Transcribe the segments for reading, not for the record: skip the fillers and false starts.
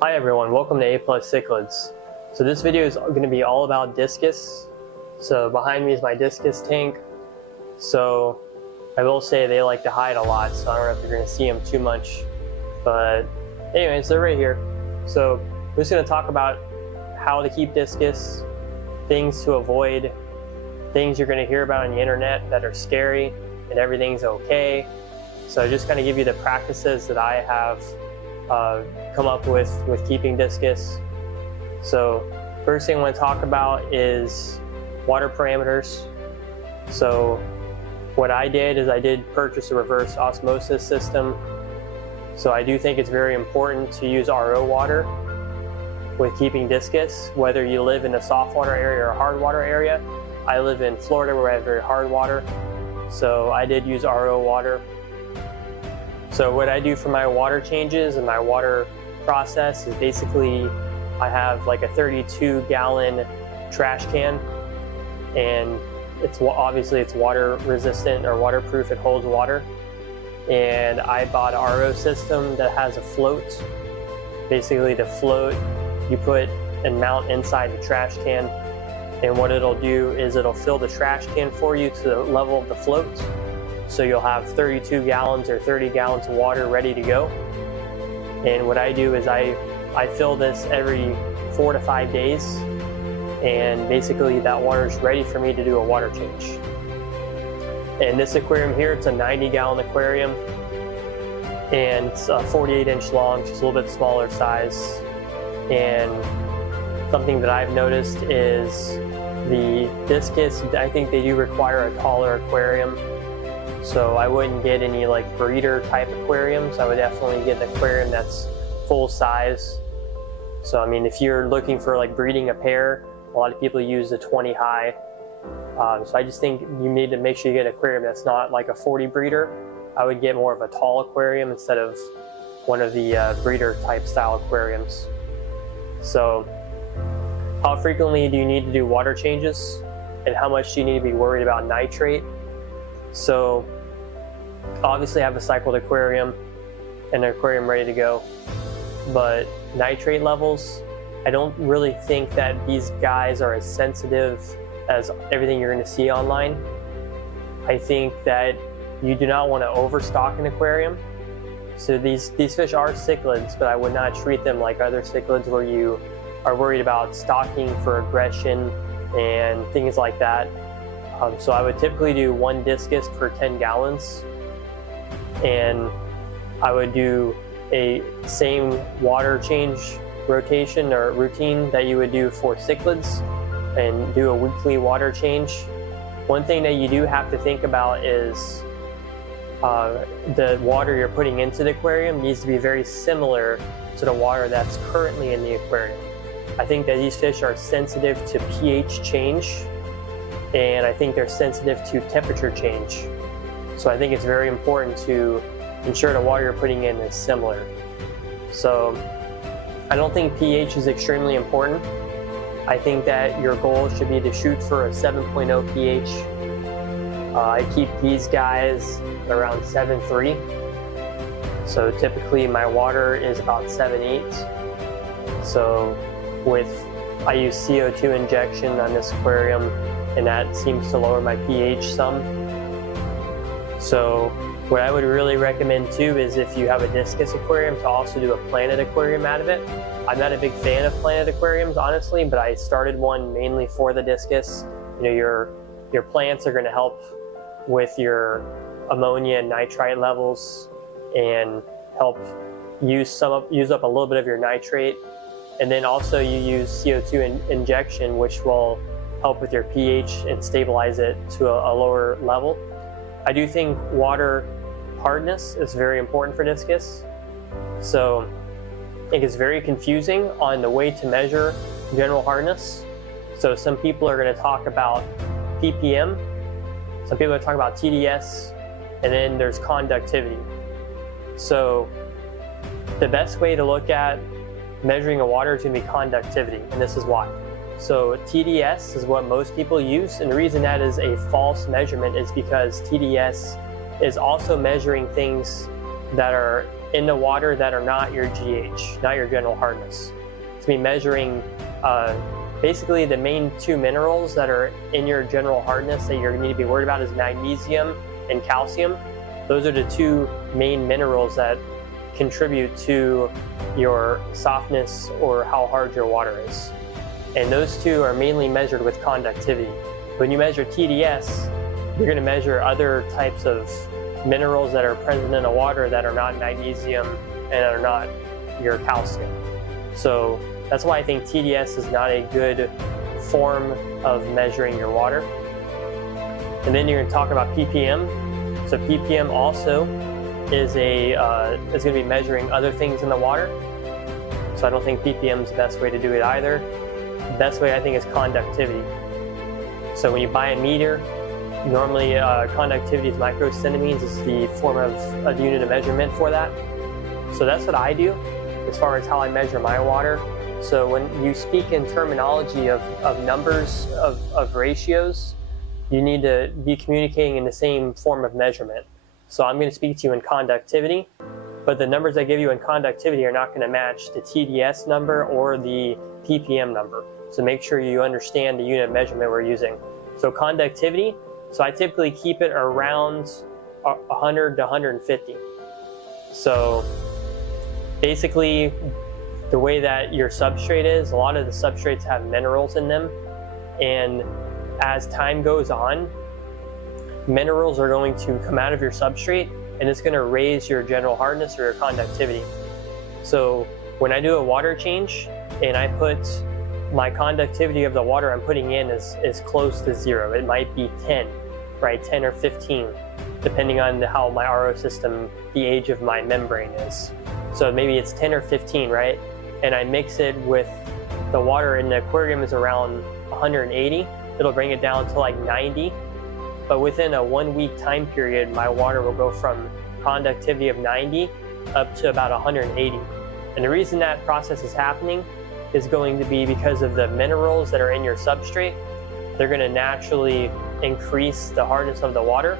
Hi everyone, welcome to A+ Cichlids. So this video is going to be all about Discus. So behind me is my Discus tank. So I will say they like to hide a lot, so I don't know if you're going to see them too much. But anyways, they're right here. So we're just going to talk about how to keep Discus, things to avoid, things you're going to hear about on the internet that are scary, and everything's okay. So just kind of give you the practices that I have come up with keeping Discus. So first thing I want to talk about is water parameters. So what I did is I did purchase a reverse osmosis system. So I do think it's very important to use RO water with keeping Discus, whether you live in a soft water area or a hard water area. I live in Florida where I have very hard water, so I did use RO water. So what I do for my water changes and my water process is basically I have like a 32-gallon trash can, and it's obviously it's water resistant or waterproof, it holds water. And I bought an RO system that has a float. Basically the float you put and mount inside the trash can, and what it'll do is it'll fill the trash can for you to the level of the float. So you'll have 32 gallons or 30 gallons of water ready to go. And what I do is I fill this every 4 to 5 days, and basically that water is ready for me to do a water change. And this aquarium here, it's a 90-gallon aquarium, and it's 48-inch long, just a little bit smaller size. And something that I've noticed is the Discus, I think they do require a taller aquarium. So I wouldn't get any like breeder type aquariums. I would definitely get an aquarium that's full size. So I mean, if you're looking for like breeding a pair, a lot of people use the 20 high. So I just think you need to make sure you get an aquarium that's not like a 40 breeder. I would get more of a tall aquarium instead of one of the breeder type style aquariums. So how frequently do you need to do water changes, and how much do you need to be worried about nitrate? So obviously I have a cycled aquarium and an aquarium ready to go, but nitrate levels, I don't really think that these guys are as sensitive as everything you're going to see online. I think that you do not want to overstock an aquarium. So these fish are cichlids, but I would not treat them like other cichlids where you are worried about stocking for aggression and things like that. So I would typically do 1 Discus per 10 gallons, and I would do a same water change rotation or routine that you would do for cichlids, and do a weekly water change. One thing that you do have to think about is the water you're putting into the aquarium needs to be very similar to the water that's currently in the aquarium. I think that these fish are sensitive to pH change, and I think they're sensitive to temperature change. So I think it's very important to ensure the water you're putting in is similar. So I don't think pH is extremely important. I think that your goal should be to shoot for a 7.0 pH. I keep these guys around 7.3. So typically my water is about 7.8. So I use CO2 injection on this aquarium, and that seems to lower my pH some. So what I would really recommend too is if you have a Discus aquarium, to also do a planted aquarium out of it. I'm not a big fan of planted aquariums, honestly, but I started one mainly for the Discus. You know, your plants are going to help with your ammonia and nitrite levels and help use up a little bit of your nitrate. And then also you use CO2 injection, which will help with your pH and stabilize it to a lower level. I do think water hardness is very important for Discus. So I think it's very confusing on the way to measure general hardness. So some people are going to talk about ppm, some people are talking about TDS, and then there's conductivity. So the best way to look at measuring a water is going to be conductivity, and this is why. So TDS is what most people use, and the reason that is a false measurement is because TDS is also measuring things that are in the water that are not your GH, not your general hardness. To be measuring basically the main two minerals that are in your general hardness that you're going to need to be worried about is magnesium and calcium. Those are the two main minerals that contribute to your softness or how hard your water is. And those two are mainly measured with conductivity. When you measure TDS, you're going to measure other types of minerals that are present in the water that are not magnesium and are not your calcium. So that's why I think TDS is not a good form of measuring your water. And then you're going to talk about ppm. So ppm also is going to be measuring other things in the water. So I don't think ppm is the best way to do it either. The best way I think is conductivity. So when you buy a meter, normally conductivity is microcentimeters is the form of a unit of measurement for that. So that's what I do as far as how I measure my water. So when you speak in terminology of numbers, of ratios, you need to be communicating in the same form of measurement. So I'm going to speak to you in conductivity, but the numbers I give you in conductivity are not going to match the TDS number or the ppm number. So make sure you understand the unit of measurement we're using. So conductivity, so I typically keep it around 100 to 150. So basically, the way that your substrate is, a lot of the substrates have minerals in them, and as time goes on, minerals are going to come out of your substrate and it's going to raise your general hardness or your conductivity. So when I do a water change and I put my conductivity of the water I'm putting in is close to 0. It might be 10, right? 10 or 15, depending on how my RO system, the age of my membrane is. So maybe it's 10 or 15, right? And I mix it with the water in the aquarium is around 180. It'll bring it down to like 90. But within a 1 week time period, my water will go from conductivity of 90 up to about 180. And the reason that process is happening is going to be because of the minerals that are in your substrate. They're going to naturally increase the hardness of the water.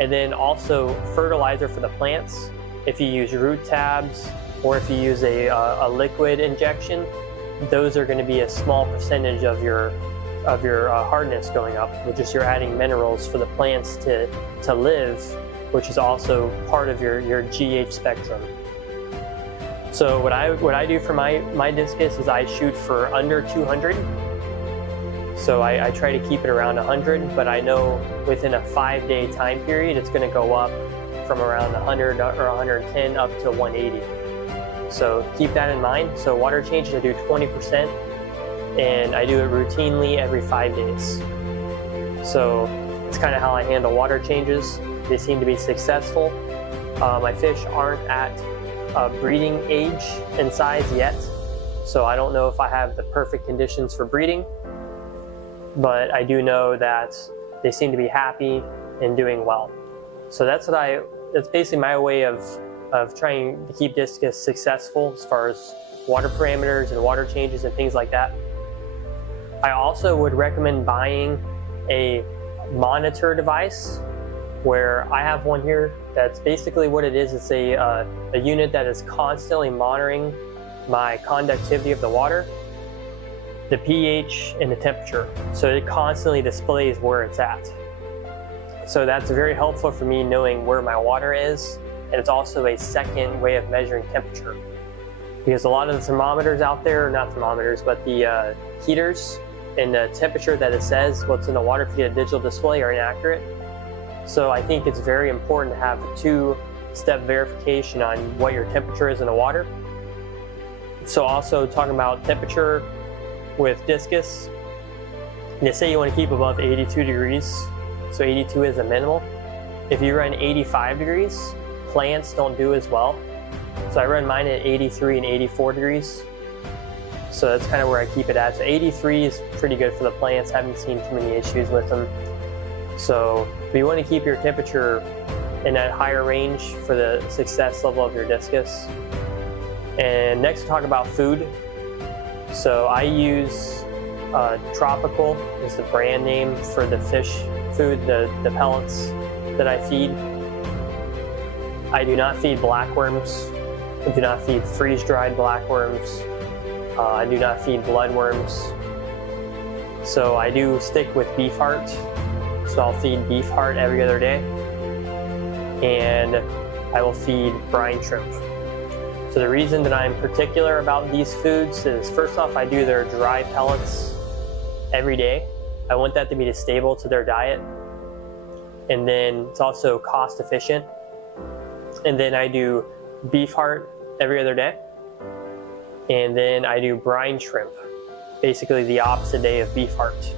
And then also fertilizer for the plants. If you use root tabs or if you use a liquid injection, those are going to be a small percentage of your hardness going up, which is you're adding minerals for the plants to live, which is also part of your GH spectrum. So what I do for my discus is I shoot for under 200. So I try to keep it around 100, but I know within a 5-day time period it's going to go up from around 100 or 110 up to 180. So keep that in mind. So water changes, I do 20%, and I do it routinely every 5 days. So it's kind of how I handle water changes. They seem to be successful. My fish aren't at breeding age and size yet, so I don't know if I have the perfect conditions for breeding, but I do know that they seem to be happy and doing well. So that's basically my way of trying to keep discus successful as far as water parameters and water changes and things like that. I also would recommend buying a monitor device, where I have one here that's basically what it is. It's a unit that is constantly monitoring my conductivity of the water, the pH, and the temperature. So it constantly displays where it's at. So that's very helpful for me knowing where my water is, and it's also a second way of measuring temperature. Because a lot of the thermometers out there, not thermometers, but the heaters and the temperature that it says what's in the water if you get a digital display are inaccurate. So I think it's very important to have a 2-step verification on what your temperature is in the water. So also talking about temperature with discus, they say you want to keep above 82 degrees. So 82 is a minimal. If you run 85 degrees, plants don't do as well. So I run mine at 83 and 84 degrees. So that's kind of where I keep it at. So 83 is pretty good for the plants. Haven't seen too many issues with them. So you want to keep your temperature in that higher range for the success level of your discus. And next, talk about food. So I use Tropical is the brand name for the fish food, the pellets that I feed. I do not feed blackworms. I do not feed freeze-dried blackworms. I do not feed bloodworms. So I do stick with beef heart. So I'll feed beef heart every other day. And I will feed brine shrimp. So the reason that I'm particular about these foods is, first off, I do their dry pellets every day. I want that to be stable to their diet. And then it's also cost efficient. And then I do beef heart every other day. And then I do brine shrimp, basically the opposite day of beef heart.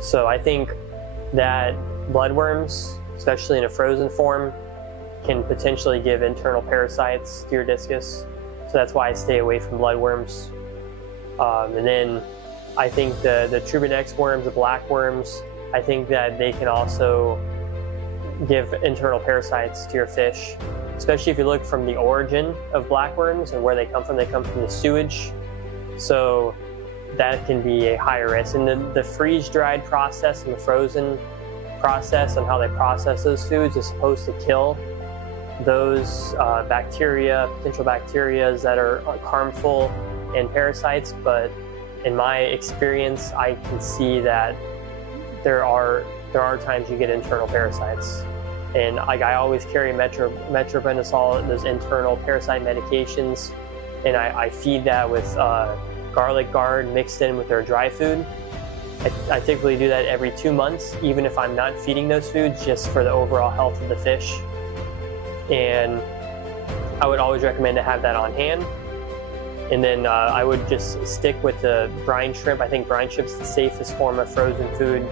So I think that bloodworms, especially in a frozen form, can potentially give internal parasites to your discus. So that's why I stay away from bloodworms. And then I think the Turbidex worms, the black worms, I think that they can also give internal parasites to your fish, especially if you look from the origin of blackworms and where they come from. They come from the sewage. So that can be a higher risk. And the freeze-dried process and the frozen process and how they process those foods is supposed to kill those bacteria, potential bacteria that are harmful and parasites. But in my experience, I can see that there are times you get internal parasites. And I always carry metronidazole, those internal parasite medications, and I feed that with garlic guard mixed in with their dry food. I typically do that every 2 months, even if I'm not feeding those foods, just for the overall health of the fish. And I would always recommend to have that on hand. And then I would just stick with the brine shrimp. I think brine shrimp is the safest form of frozen food,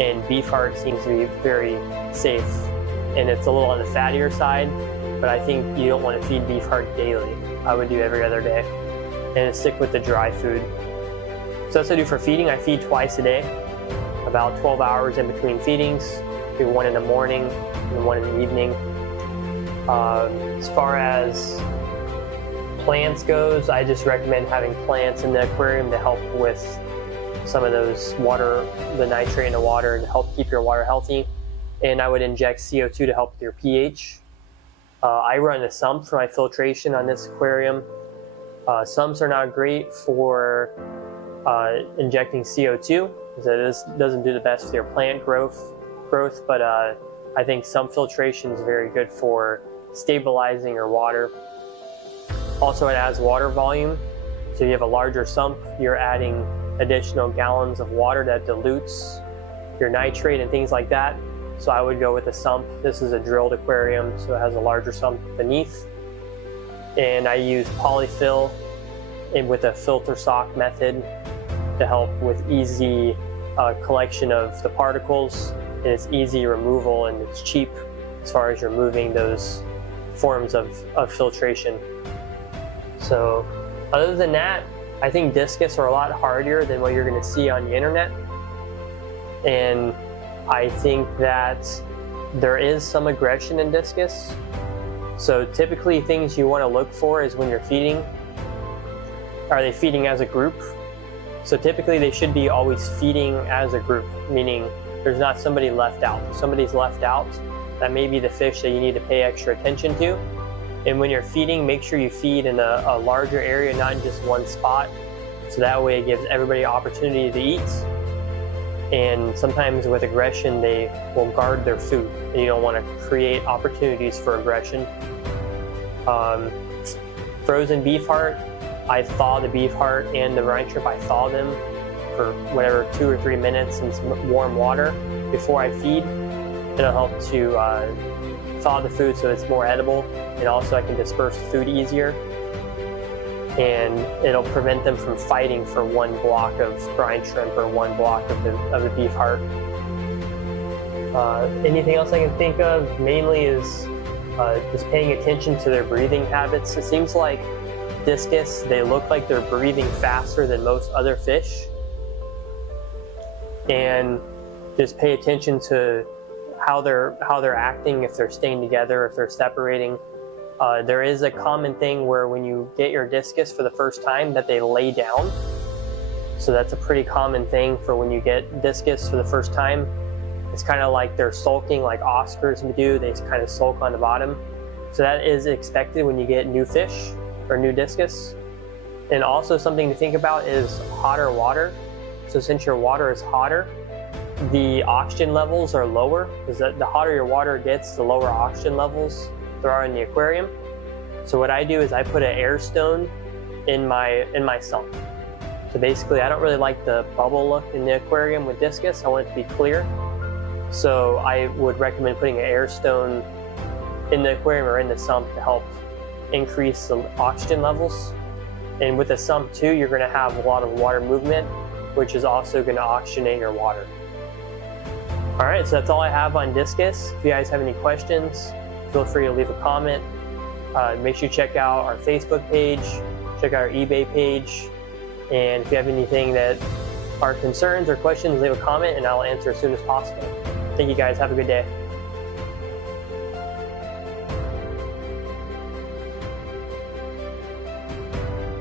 and beef heart seems to be very safe. And it's a little on the fattier side, but I think you don't want to feed beef heart daily. I would do every other day. And stick with the dry food. So that's what I do for feeding. I feed twice a day, about 12 hours in between feedings. Do one in the morning and one in the evening. As far as plants goes, I just recommend having plants in the aquarium to help with some of those water, the nitrate in the water, to help keep your water healthy. And I would inject CO2 to help with your pH. I run a sump for my filtration on this aquarium. Sumps are not great for injecting CO2, because it doesn't do the best for your plant growth, but I think sump filtration is very good for stabilizing your water. Also, it adds water volume. So if you have a larger sump, you're adding additional gallons of water that dilutes your nitrate and things like that. So I would go with a sump. This is a drilled aquarium, so it has a larger sump beneath. And I use polyfill with a filter sock method to help with easy collection of the particles. And it's easy removal, and it's cheap as far as removing those forms of filtration. So other than that, I think discus are a lot harder than what you're going to see on the internet. And I think that there is some aggression in discus. So typically things you want to look for is when you're feeding, are they feeding as a group? So typically they should be always feeding as a group, meaning there's not somebody left out. If somebody's left out, that may be the fish that you need to pay extra attention to. And when you're feeding, make sure you feed in a larger area, not in just one spot. So that way it gives everybody opportunity to eat. And sometimes with aggression, they will guard their food, and you don't want to create opportunities for aggression. Frozen beef heart, I thaw the beef heart and the brine shrimp. I thaw them for whatever 2 or 3 minutes in some warm water before I feed. It'll help to thaw the food so it's more edible, and also I can disperse the food easier. And it'll prevent them from fighting for one block of brine shrimp or one block of the beef heart. Anything else I can think of mainly is just paying attention to their breathing habits. It seems like discus, they look like they're breathing faster than most other fish. And just pay attention to how they're acting, if they're staying together, if they're separating. There is a common thing where when you get your discus for the first time that they lay down. So that's a pretty common thing for when you get discus for the first time. It's kind of like they're sulking like Oscars do. They kind of sulk on the bottom. So that is expected when you get new fish or new discus. And also something to think about is hotter water. So since your water is hotter, the oxygen levels are lower, because the hotter your water gets, the lower oxygen levels there are in the aquarium. So what I do is I put an air stone in my sump. So basically I don't really like the bubble look in the aquarium with discus. I want it to be clear. So I would recommend putting an air stone in the aquarium or in the sump to help increase the oxygen levels. And with the sump too, you're going to have a lot of water movement, which is also going to oxygenate your water. Alright, so that's all I have on discus. If you guys have any questions, feel free to leave a comment. Make sure you check out our Facebook page, check out our eBay page, and if you have anything that are concerns or questions, leave a comment and I'll answer as soon as possible. Thank you guys, have a good day.